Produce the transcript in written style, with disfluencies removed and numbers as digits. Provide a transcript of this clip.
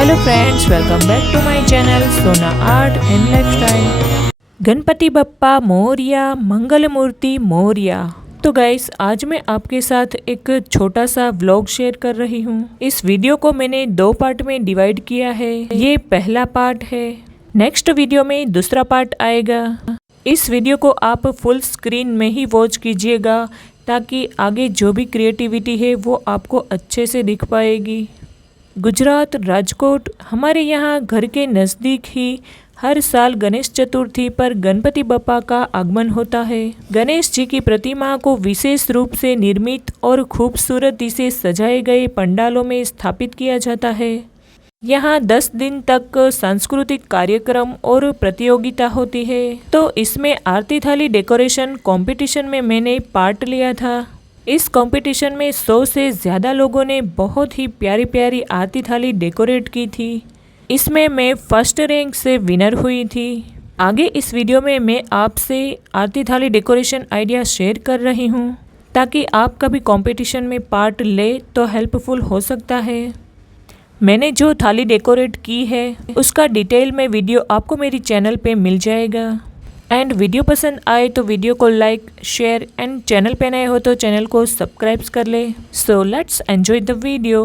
Hello friends, welcome back to my channel Sona art and lifestyle. Ganpati Bappa Morya, Mangal Murti Morya. तो guys, आज मैं आपके साथ एक छोटा सा व्लॉग शेयर कर रही हूँ। इस वीडियो को मैंने 2 पार्ट में डिवाइड किया है। ये पहला पार्ट है, नेक्स्ट वीडियो में दूसरा पार्ट आएगा। इस वीडियो को आप फुल स्क्रीन में ही वॉच कीजिएगा ताकि आगे जो भी क्रिएटिविटी है वो आपको अच्छे से दिख पाएगी। गुजरात राजकोट हमारे यहाँ घर के नज़दीक ही हर साल गणेश चतुर्थी पर गणपति बप्पा का आगमन होता है। गणेश जी की प्रतिमा को विशेष रूप से निर्मित और खूबसूरती से सजाए गए पंडालों में स्थापित किया जाता है। यहाँ 10 दिन तक सांस्कृतिक कार्यक्रम और प्रतियोगिता होती है। तो इसमें आरती थाली डेकोरेशन कंपटीशन में मैंने पार्ट लिया था। इस कंपटीशन में 100 से ज़्यादा लोगों ने बहुत ही प्यारी प्यारी आरती थाली डेकोरेट की थी। इसमें मैं फर्स्ट रैंक से विनर हुई थी। आगे इस वीडियो में मैं आपसे आरती थाली डेकोरेशन आइडिया शेयर कर रही हूँ ताकि आप कभी कंपटीशन में पार्ट ले तो हेल्पफुल हो सकता है। मैंने जो थाली डेकोरेट की है उसका डिटेल में वीडियो आपको मेरी चैनल पे मिल जाएगा। एंड वीडियो पसंद आए तो वीडियो को लाइक, शेयर एंड चैनल पे नए हो तो चैनल को सब्सक्राइब कर ले। So let's enjoy the video.